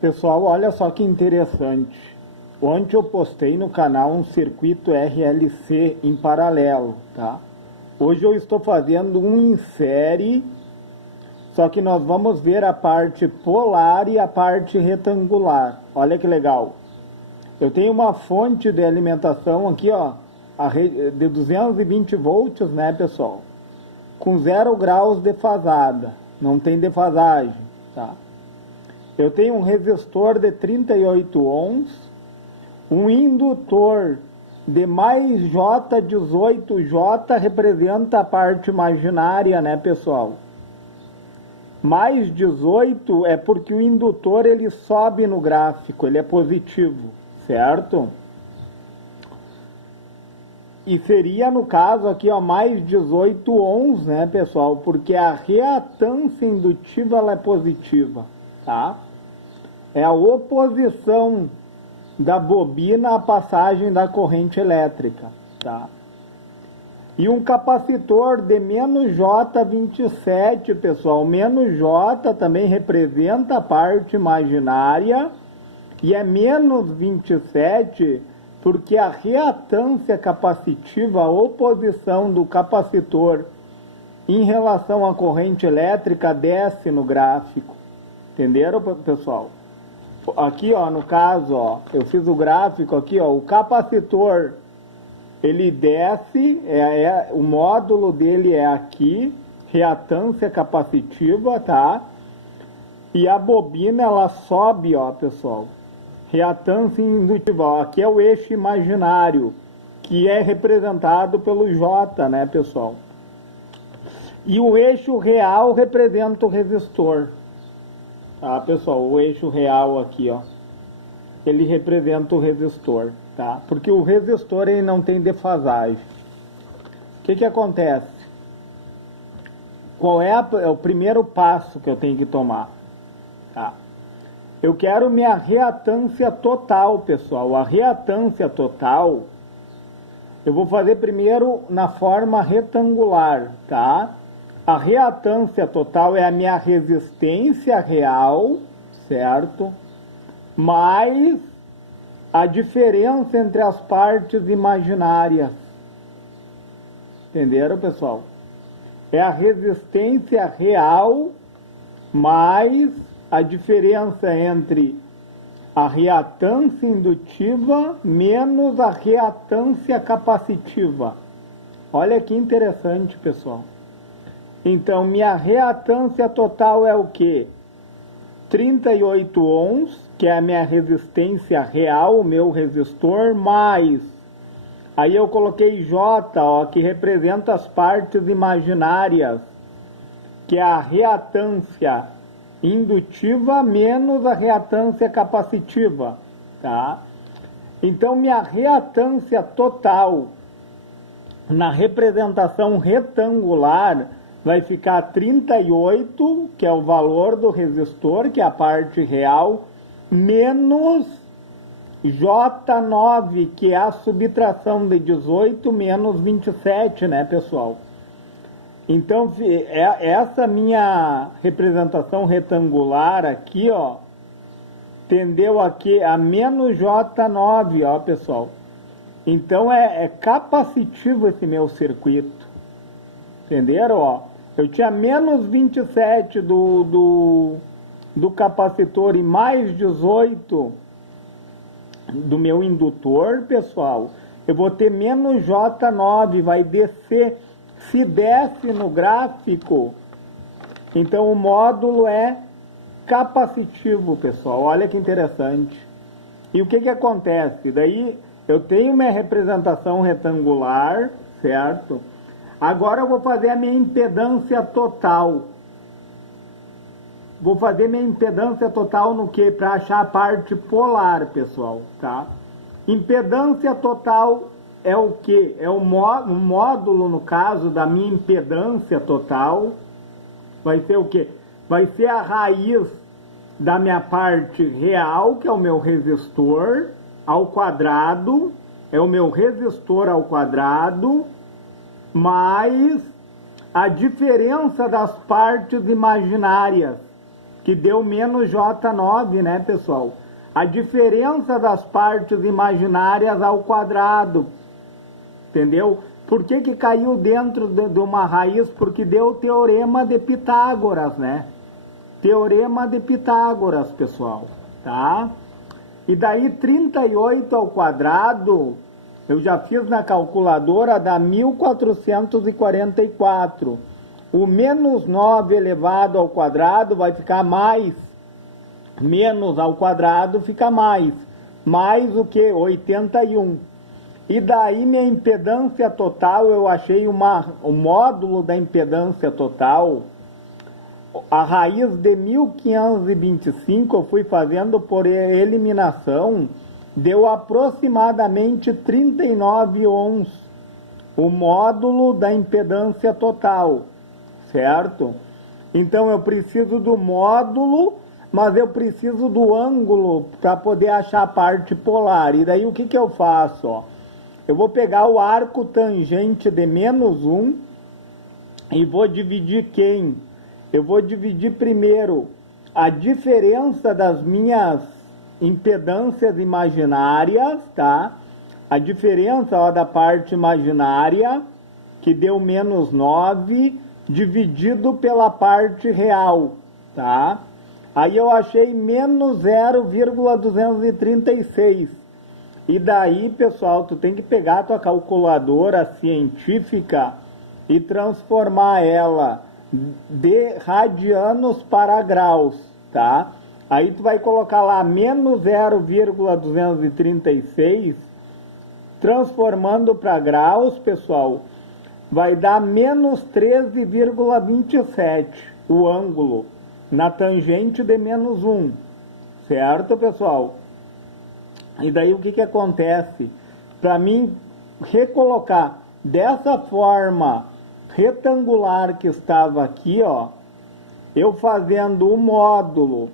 Pessoal, olha só que interessante. Ontem eu postei no canal um circuito RLC em paralelo, tá? Hoje eu estou fazendo um em série, só que nós vamos ver a parte polar e a parte retangular. Olha que legal. Eu tenho uma fonte de alimentação aqui, ó, de 220 volts, né, pessoal? Com 0 graus defasada, não tem defasagem, tá? Eu tenho um resistor de 38 ohms, um indutor de mais J18, J representa a parte imaginária, né, pessoal? Mais 18 é porque o indutor ele sobe no gráfico, ele é positivo, certo? E seria no caso aqui, ó, mais 18 ohms, né, pessoal? Porque a reatância indutiva ela é positiva, tá? É a oposição da bobina à passagem da corrente elétrica, tá? E um capacitor de menos J27, pessoal, menos J também representa a parte imaginária e é menos 27 porque a reatância capacitiva, a oposição do capacitor em relação à corrente elétrica desce no gráfico. Entenderam, pessoal? Aqui, ó, no caso, ó, eu fiz o gráfico aqui, ó, o capacitor, ele desce, o módulo dele é aqui, reatância capacitiva, tá? E a bobina, ela sobe, ó, pessoal, reatância indutiva, ó, aqui é o eixo imaginário, que é representado pelo J, né, pessoal? E o eixo real representa o resistor. Tá, pessoal, o eixo real aqui, ó, ele representa o resistor, tá? Porque o resistor ele não tem defasagem. O que acontece? Qual é o primeiro passo que eu tenho que tomar? Tá? Eu quero minha reatância total, pessoal. A reatância total, eu vou fazer primeiro na forma retangular, tá? A reatância total é a minha resistência real, certo? Mais a diferença entre as partes imaginárias. Entenderam, pessoal? É a resistência real mais a diferença entre a reatância indutiva menos a reatância capacitiva. Olha que interessante, pessoal. Então, minha reatância total é o quê? 38 ohms, que é a minha resistência real, o meu resistor, mais... Aí eu coloquei J, ó, que representa as partes imaginárias, que é a reatância indutiva menos a reatância capacitiva, tá? Então, minha reatância total na representação retangular vai ficar 38, que é o valor do resistor, que é a parte real, menos J9, que é a subtração de 18 menos 27, né, pessoal? Então, essa minha representação retangular aqui, ó, tendeu aqui a menos J9, ó, pessoal. Então, é capacitivo esse meu circuito. Entenderam, ó? Eu tinha menos 27 do capacitor e mais 18 do meu indutor, pessoal. Eu vou ter menos J9, vai descer. Se desce no gráfico, então o módulo é capacitivo, pessoal. Olha que interessante. E o que acontece? Daí eu tenho minha representação retangular, certo? Agora eu vou fazer a minha impedância total. Vou fazer minha impedância total no que? Para achar a parte polar, pessoal, tá? Impedância total é o que? É o módulo, no caso, da minha impedância total. Vai ser o que? Vai ser a raiz da minha parte real, que é o meu resistor, ao quadrado. É o meu resistor ao quadrado, mais a diferença das partes imaginárias, que deu menos J9, né, pessoal? A diferença das partes imaginárias ao quadrado, entendeu? Por que que caiu dentro de uma raiz? Porque deu o teorema de Pitágoras, né? Teorema de Pitágoras, pessoal, tá? E daí 38 ao quadrado, eu já fiz na calculadora, dá 1444. O menos 9 elevado ao quadrado vai ficar mais. Menos ao quadrado fica mais. Mais o que? 81. E daí minha impedância total, eu achei o módulo da impedância total. A raiz de 1525 eu fui fazendo por eliminação, deu aproximadamente 39 ohms, o módulo da impedância total, certo? Então eu preciso do módulo, mas eu preciso do ângulo para poder achar a parte polar. E daí o que eu faço? Ó? Eu vou pegar o arco tangente de menos 1 e vou dividir quem? Eu vou dividir primeiro a diferença das minhas impedâncias imaginárias, tá? A diferença ó, da parte imaginária, que deu menos 9, dividido pela parte real, tá? Aí eu achei menos 0,236. E daí, pessoal, tu tem que pegar a tua calculadora científica e transformar ela de radianos para graus, tá? Aí tu vai colocar lá menos 0,236, transformando para graus, pessoal, vai dar menos 13,27 o ângulo na tangente de menos 1, certo, pessoal? E daí o que acontece? Para mim recolocar dessa forma retangular que estava aqui, ó, eu fazendo o módulo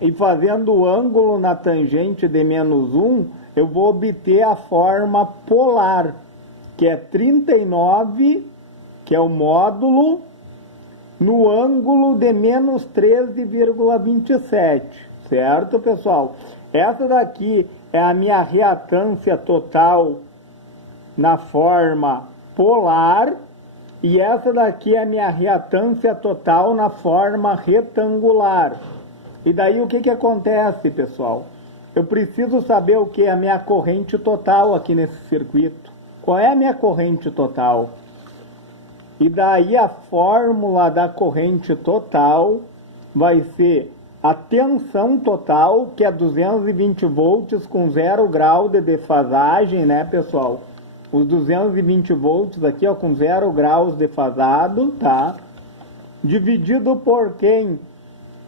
e fazendo o ângulo na tangente de menos 1, eu vou obter a forma polar, que é 39, que é o módulo, no ângulo de menos 13,27, certo, pessoal? Essa daqui é a minha reatância total na forma polar, e essa daqui é a minha reatância total na forma retangular. E daí o que acontece, pessoal? Eu preciso saber o que é a minha corrente total aqui nesse circuito. Qual é a minha corrente total? E daí a fórmula da corrente total vai ser a tensão total, que é 220 volts com 0 grau de defasagem, né, pessoal? Os 220 volts aqui, ó, com 0 graus defasado, tá? Dividido por quem?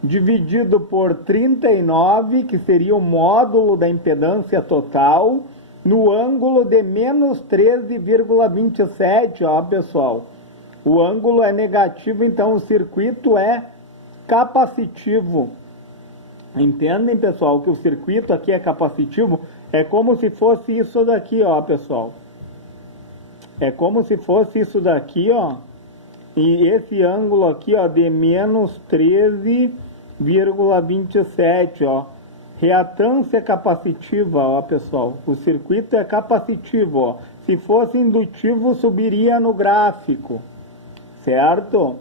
Dividido por 39, que seria o módulo da impedância total, no ângulo de menos 13,27, ó, pessoal. O ângulo é negativo, então o circuito é capacitivo. Entendem, pessoal, que o circuito aqui é capacitivo? É como se fosse isso daqui, ó, pessoal. É como se fosse isso daqui, ó. E esse ângulo aqui, ó, de menos 13,27, ó. Reatância capacitiva, ó, pessoal. O circuito é capacitivo, ó. Se fosse indutivo, subiria no gráfico, certo?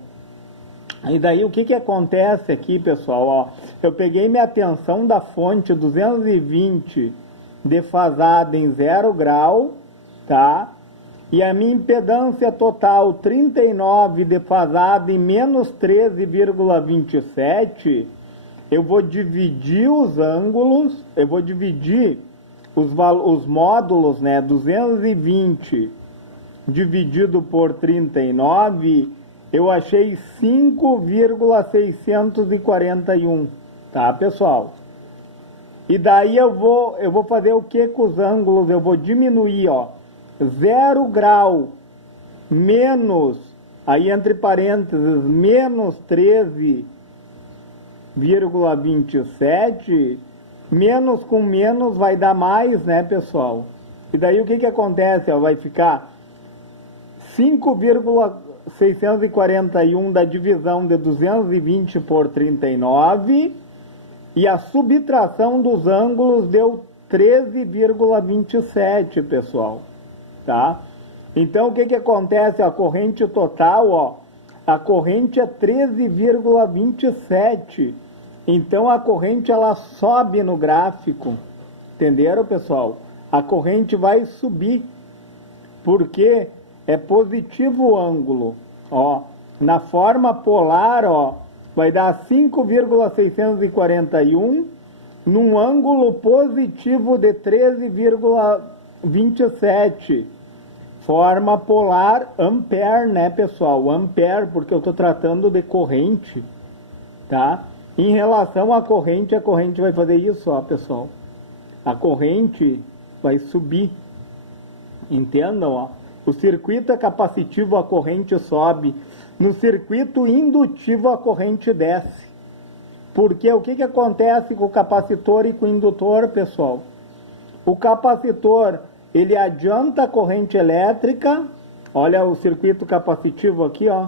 E daí o que acontece aqui, pessoal, ó? Eu peguei minha tensão da fonte 220 defasada em 0 grau, tá? E a minha impedância total 39 defasada em menos 13,27, eu vou dividir os ângulos, eu vou dividir os módulos, né? 220 dividido por 39, eu achei 5,641, tá, pessoal? E daí eu vou fazer o que com os ângulos? Eu vou diminuir, ó, 0 grau menos, aí entre parênteses, menos 13,27, menos com menos vai dar mais, né, pessoal? E daí o que acontece? Ó, vai ficar 5.641 da divisão de 220 por 39 e a subtração dos ângulos deu 13,27, pessoal, tá? Então, o que que acontece? A corrente total, ó, a corrente é 13,27. Então, a corrente, ela sobe no gráfico. Entenderam, pessoal? A corrente vai subir, porque é positivo o ângulo. Ó, na forma polar, ó, vai dar 5,641 num ângulo positivo de 13,27. Forma polar ampere, né, pessoal? Ampere, porque eu estou tratando de corrente, tá? Em relação à corrente, a corrente vai fazer isso, ó, pessoal. A corrente vai subir. Entendam, ó. O circuito é capacitivo, a corrente sobe. No circuito indutivo, a corrente desce. Porque o que que acontece com o capacitor e com o indutor, pessoal? O capacitor, ele adianta a corrente elétrica. Olha o circuito capacitivo aqui, ó.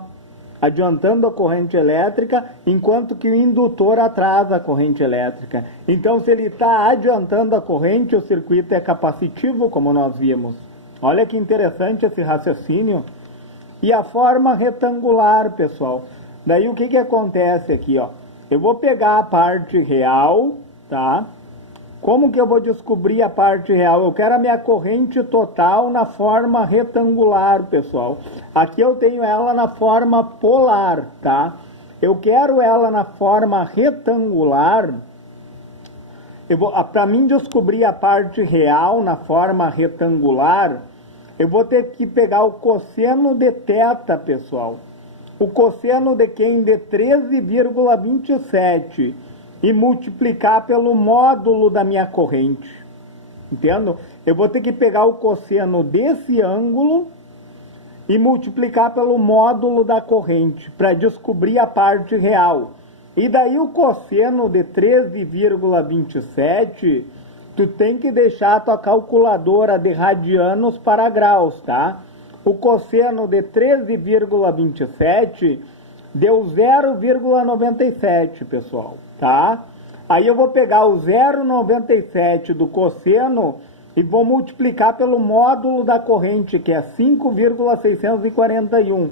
Adiantando a corrente elétrica, enquanto que o indutor atrasa a corrente elétrica. Então, se ele está adiantando a corrente, o circuito é capacitivo, como nós vimos. Olha que interessante esse raciocínio. E a forma retangular, pessoal. Daí, o que que acontece aqui, ó? Eu vou pegar a parte real, tá? Como que eu vou descobrir a parte real? Eu quero a minha corrente total na forma retangular, pessoal. Aqui eu tenho ela na forma polar, tá? Eu quero ela na forma retangular. Para mim descobrir a parte real na forma retangular, eu vou ter que pegar o cosseno de θ, pessoal. O cosseno de quem? De 13,27 e multiplicar pelo módulo da minha corrente. Entendo? Eu vou ter que pegar o cosseno desse ângulo e multiplicar pelo módulo da corrente para descobrir a parte real. E daí o cosseno de 13,27, tu tem que deixar a tua calculadora de radianos para graus, tá? O cosseno de 13,27 deu 0,97, pessoal, tá? Aí eu vou pegar o 0,97 do cosseno e vou multiplicar pelo módulo da corrente, que é 5,641.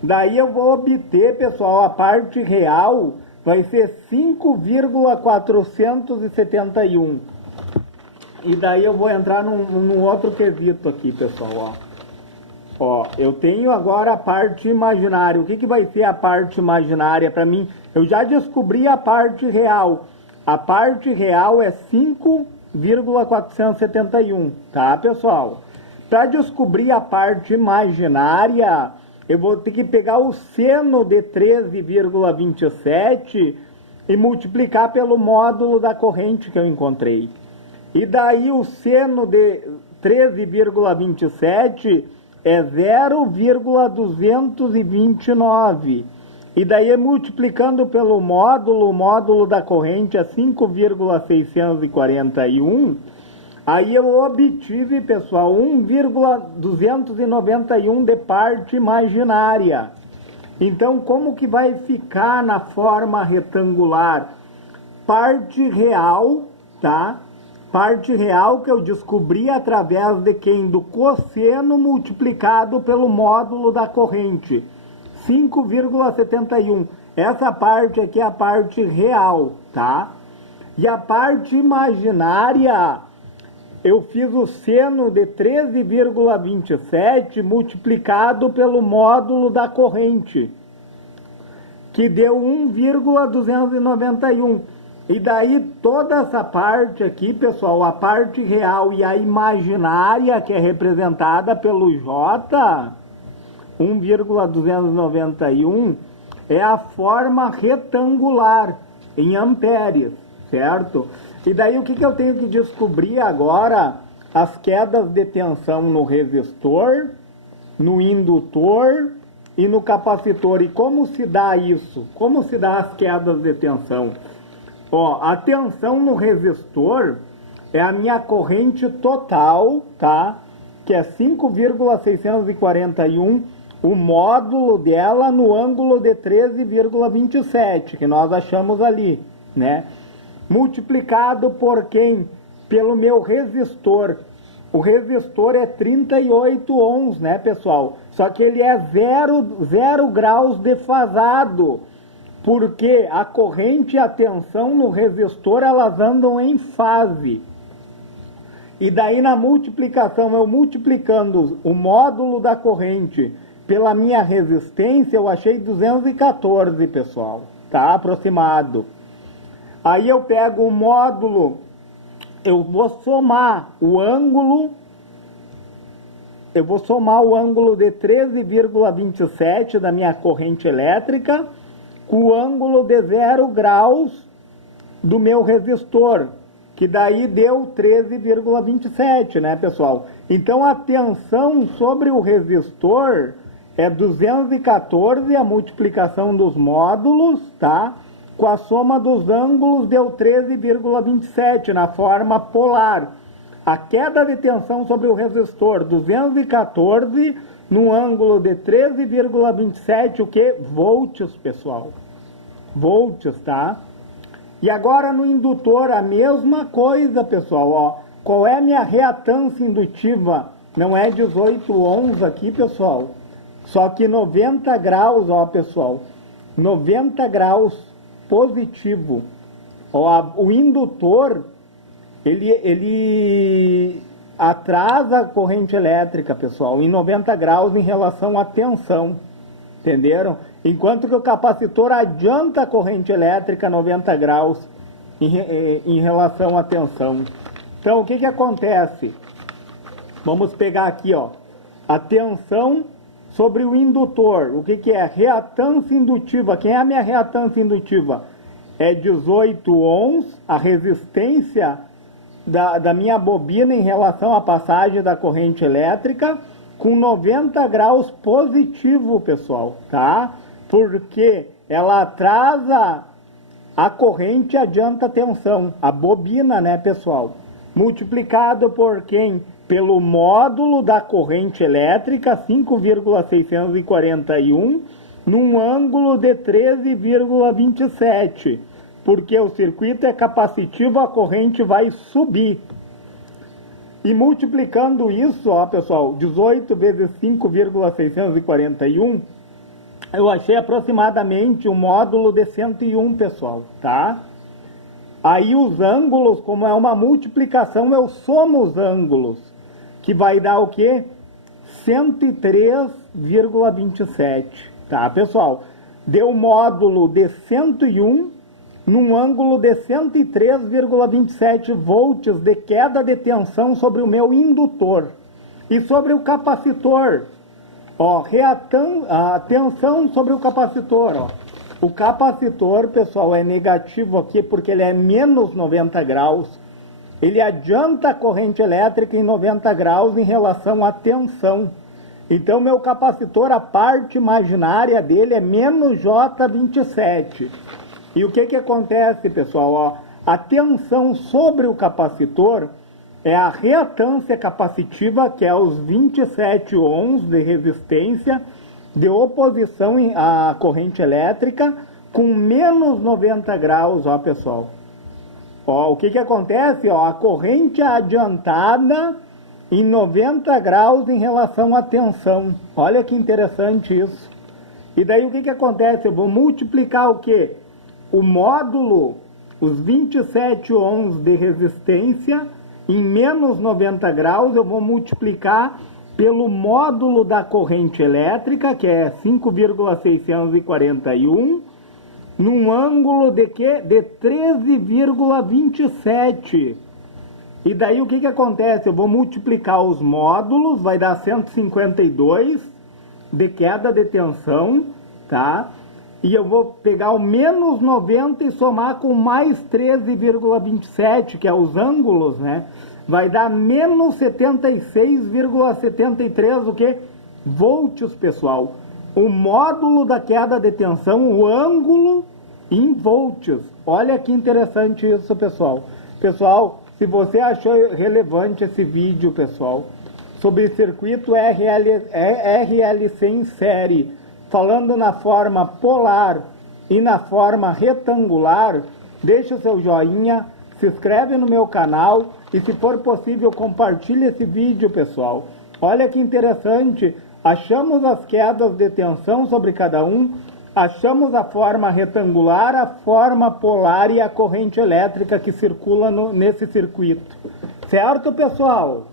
Daí eu vou obter, pessoal, a parte real vai ser 5,471. E daí eu vou entrar num outro quesito aqui, pessoal, ó. Ó, eu tenho agora a parte imaginária. O que que vai ser a parte imaginária para mim? Eu já descobri a parte real. A parte real é 5,471, tá, pessoal? Para descobrir a parte imaginária, eu vou ter que pegar o seno de 13,27 e multiplicar pelo módulo da corrente que eu encontrei. E daí o seno de 13,27 é 0,229. E daí, multiplicando pelo módulo, o módulo da corrente é 5,641. Aí eu obtive, pessoal, 1,291 de parte imaginária. Então, como que vai ficar na forma retangular? Parte real, tá? Parte real que eu descobri através de quem? Do cosseno multiplicado pelo módulo da corrente. 5,71. Essa parte aqui é a parte real, tá? E a parte imaginária, eu fiz o seno de 13,27 multiplicado pelo módulo da corrente, que deu 1,291. E daí toda essa parte aqui, pessoal, a parte real e a imaginária, que é representada pelo J, 1,291, é a forma retangular em amperes, certo? E daí o que que eu tenho que descobrir agora? As quedas de tensão no resistor, no indutor e no capacitor. E como se dá isso? Como se dá as quedas de tensão? Ó, a tensão no resistor é a minha corrente total, tá? Que é 5,641 o módulo dela no ângulo de 13,27, que nós achamos ali, né? Multiplicado por quem? Pelo meu resistor. O resistor é 38 ohms, né, pessoal? Só que ele é 0 graus defasado, porque a corrente e a tensão no resistor, elas andam em fase. E daí na multiplicação, eu multiplicando o módulo da corrente pela minha resistência, eu achei 214, pessoal, tá? Aproximado. Aí eu pego o módulo, eu vou somar o ângulo de 13,27 da minha corrente elétrica com o ângulo de 0 graus do meu resistor, que daí deu 13,27, né, pessoal? Então a tensão sobre o resistor é 214, a multiplicação dos módulos, tá? Com a soma dos ângulos deu 13,27 na forma polar. A queda de tensão sobre o resistor, 214 no ângulo de 13,27, o que? Volts, pessoal. Volts, tá? E agora no indutor, a mesma coisa, pessoal, ó. Qual é a minha reatância indutiva? Não é 18 ohms aqui, pessoal. Só que 90 graus, ó, pessoal. 90 graus positivo. Ó, o indutor, ele atrasa a corrente elétrica, pessoal, em 90 graus em relação à tensão. Entenderam? Enquanto que o capacitor adianta a corrente elétrica 90 graus em relação à tensão. Então, o que acontece? Vamos pegar aqui, ó, a tensão sobre o indutor. O que é? Reatância indutiva. Quem é a minha reatância indutiva? É 18 ohms, a resistência da minha bobina em relação à passagem da corrente elétrica, com 90 graus positivo, pessoal, tá? Porque ela atrasa a corrente e adianta a tensão, a bobina, né, pessoal? Multiplicado por quem? Pelo módulo da corrente elétrica, 5,641, num ângulo de 13,27. Porque o circuito é capacitivo, a corrente vai subir. E multiplicando isso, ó, pessoal, 18 vezes 5,641, eu achei aproximadamente um módulo de 101, pessoal, tá? Aí os ângulos, como é uma multiplicação, eu somo os ângulos, que vai dar o quê? 103,27, tá, pessoal? Deu módulo de 101 num ângulo de 103,27 volts de queda de tensão sobre o meu indutor. E sobre o capacitor, ó, a tensão sobre o capacitor, ó. O capacitor, pessoal, é negativo aqui porque ele é menos 90 graus. Ele adianta a corrente elétrica em 90 graus em relação à tensão. Então, meu capacitor, a parte imaginária dele é menos J27. E o que acontece, pessoal? Ó, a tensão sobre o capacitor é a reatância capacitiva, que é os 27 ohms de resistência de oposição à corrente elétrica com menos 90 graus, ó, pessoal. Ó, o que acontece? Ó, a corrente é adiantada em 90 graus em relação à tensão. Olha que interessante isso. E daí o que acontece? Eu vou multiplicar o quê? O módulo, os 27 ohms de resistência, em menos 90 graus, eu vou multiplicar pelo módulo da corrente elétrica, que é 5,641, num ângulo de quê? De 13,27. E daí o que acontece? Eu vou multiplicar os módulos, vai dar 152 de queda de tensão, tá? E eu vou pegar o menos 90 e somar com mais 13,27, que é os ângulos, né? Vai dar menos 76,73, o que? Volts, pessoal. O módulo da queda de tensão, o ângulo em volts. Olha que interessante isso, pessoal. Pessoal, se você achou relevante esse vídeo, pessoal, sobre circuito RLC em série, falando na forma polar e na forma retangular, deixa o seu joinha, se inscreve no meu canal e, se for possível, compartilhe esse vídeo, pessoal. Olha que interessante, achamos as quedas de tensão sobre cada um, achamos a forma retangular, a forma polar e a corrente elétrica que circula nesse circuito. Certo, pessoal?